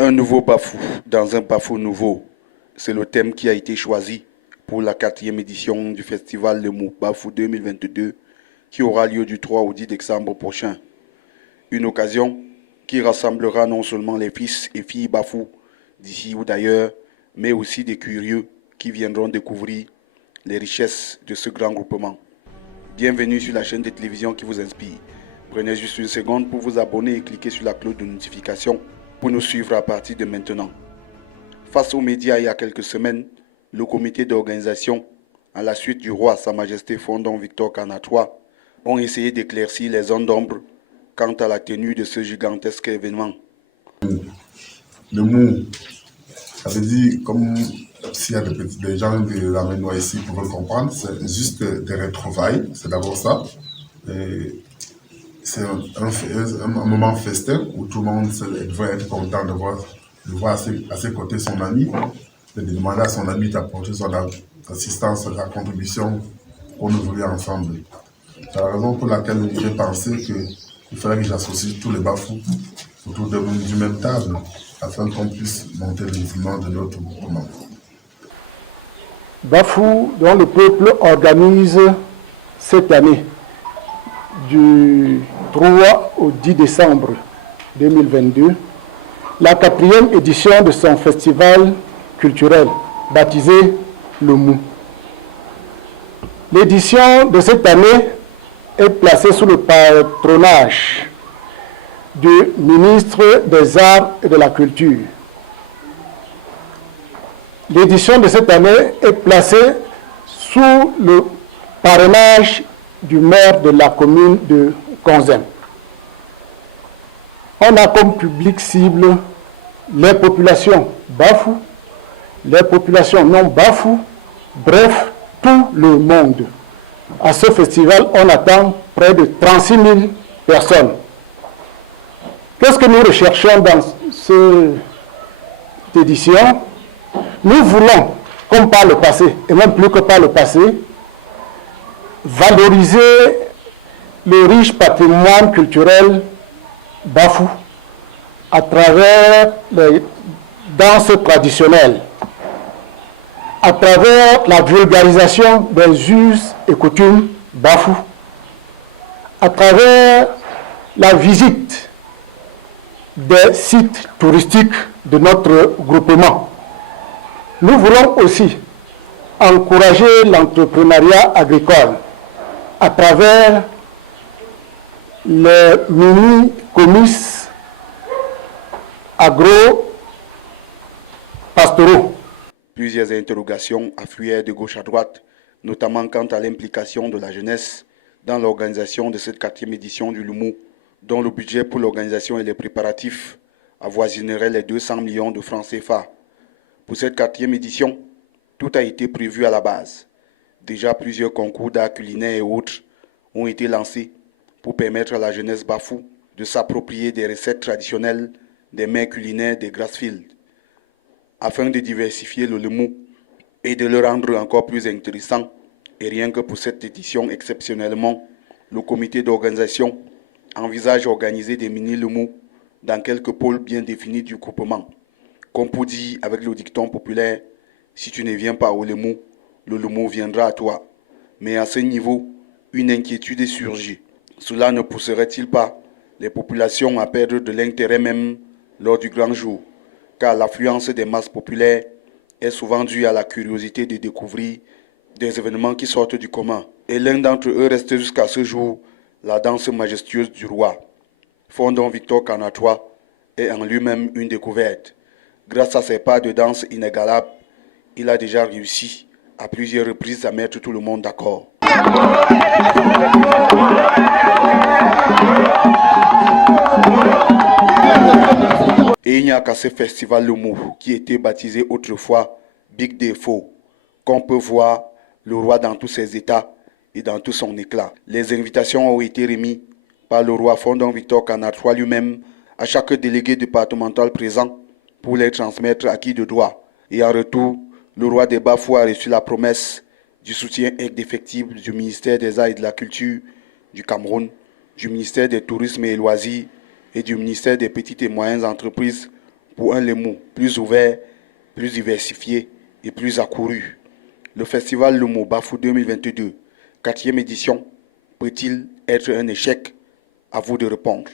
Un nouveau Bafou dans un Bafou nouveau. C'est le thème qui a été choisi pour la 4e édition du festival Le Mou Bafou 2022 qui aura lieu du 3 au 10 décembre prochain. Une occasion qui rassemblera non seulement les fils et filles Bafou d'ici ou d'ailleurs, mais aussi des curieux qui viendront découvrir les richesses de ce grand groupement. Bienvenue sur la chaîne de télévision qui vous inspire. Prenez juste une seconde pour vous abonner et cliquez sur la cloche de notification pour nous suivre à partir de maintenant. Face aux médias il y a quelques semaines, le comité d'organisation, à la suite du roi Sa Majesté Fondon Victor Kana III, ont essayé d'éclaircir les zones d'ombre quant à la tenue de ce gigantesque événement. Le mot, ça veut dire, comme s'il y a des gens de la Ménois ici pour le comprendre, c'est juste des retrouvailles, c'est d'abord ça. C'est un moment festin où tout le monde devrait être content de voir à ses côtés son ami, de demander à son ami d'apporter son assistance, sa contribution qu'on évolue ensemble. C'est la raison pour laquelle j'ai pensé qu'il fallait que j'associe tous les Bafous autour du même table, afin qu'on puisse monter le mouvement de notre mouvement. Bafou, dont le peuple organise cette année, du 3 au 10 décembre 2022, la 4e édition de son festival culturel, baptisé Le Mou. L'édition de cette année est placée sous le patronage du ministre des Arts et de la Culture. L'édition de cette année est placée sous le parrainage du maire de la commune de Konzem. On a comme public cible les populations Bafou, les populations non Bafou, bref, tout le monde. À ce festival, on attend près de 36 000 personnes. Qu'est-ce que nous recherchons dans cette édition? Nous voulons, comme par le passé, et même plus que par le passé, valoriser le riche patrimoine culturel Bafou à travers les danses traditionnelles, à travers la vulgarisation des us et coutumes Bafou, à travers la visite des sites touristiques de notre groupement. Nous voulons aussi encourager l'entrepreneuriat agricole à travers les mini-comices agro-pastoraux. Plusieurs interrogations affluèrent de gauche à droite, notamment quant à l'implication de la jeunesse dans l'organisation de cette 4e édition du Lumou, dont le budget pour l'organisation et les préparatifs avoisinerait les 200 millions de francs CFA. Pour cette 4e édition, tout a été prévu à la base. Déjà plusieurs concours d'art culinaire et autres ont été lancés pour permettre à la jeunesse Bafou de s'approprier des recettes traditionnelles des mets culinaires des Grassfields, afin de diversifier le Lemou et de le rendre encore plus intéressant. Et rien que pour cette édition exceptionnellement, le comité d'organisation envisage d'organiser des mini-Lemou dans quelques pôles bien définis du groupement. Comme pour dire avec le dicton populaire, si tu ne viens pas au Lemou, le Lemou viendra à toi. Mais à ce niveau, une inquiétude est surgie. Cela ne pousserait-il pas les populations à perdre de l'intérêt même lors du grand jour, car l'affluence des masses populaires est souvent due à la curiosité de découvrir des événements qui sortent du commun. Et l'un d'entre eux reste jusqu'à ce jour la danse majestueuse du roi. Fondon Victor Kana III est en lui-même une découverte. Grâce à ses pas de danse inégalables, il a déjà réussi à plusieurs reprises à mettre tout le monde d'accord. Et il n'y a qu'à ce festival Le Mou, qui était baptisé autrefois Big Défaut, qu'on peut voir le roi dans tous ses états et dans tout son éclat. Les invitations ont été remises par le roi Fondon Victor Kana III lui-même à chaque délégué départemental présent pour les transmettre à qui de droit. Et en retour, le roi des Bafou a reçu la promesse du soutien indéfectible du ministère des Arts et de la Culture du Cameroun, du ministère des Tourismes et Loisirs et du ministère des Petites et Moyennes Entreprises pour un Lomou plus ouvert, plus diversifié et plus accouru. Le festival Lomou Bafou 2022, 4e édition, peut-il être un échec? À vous de répondre.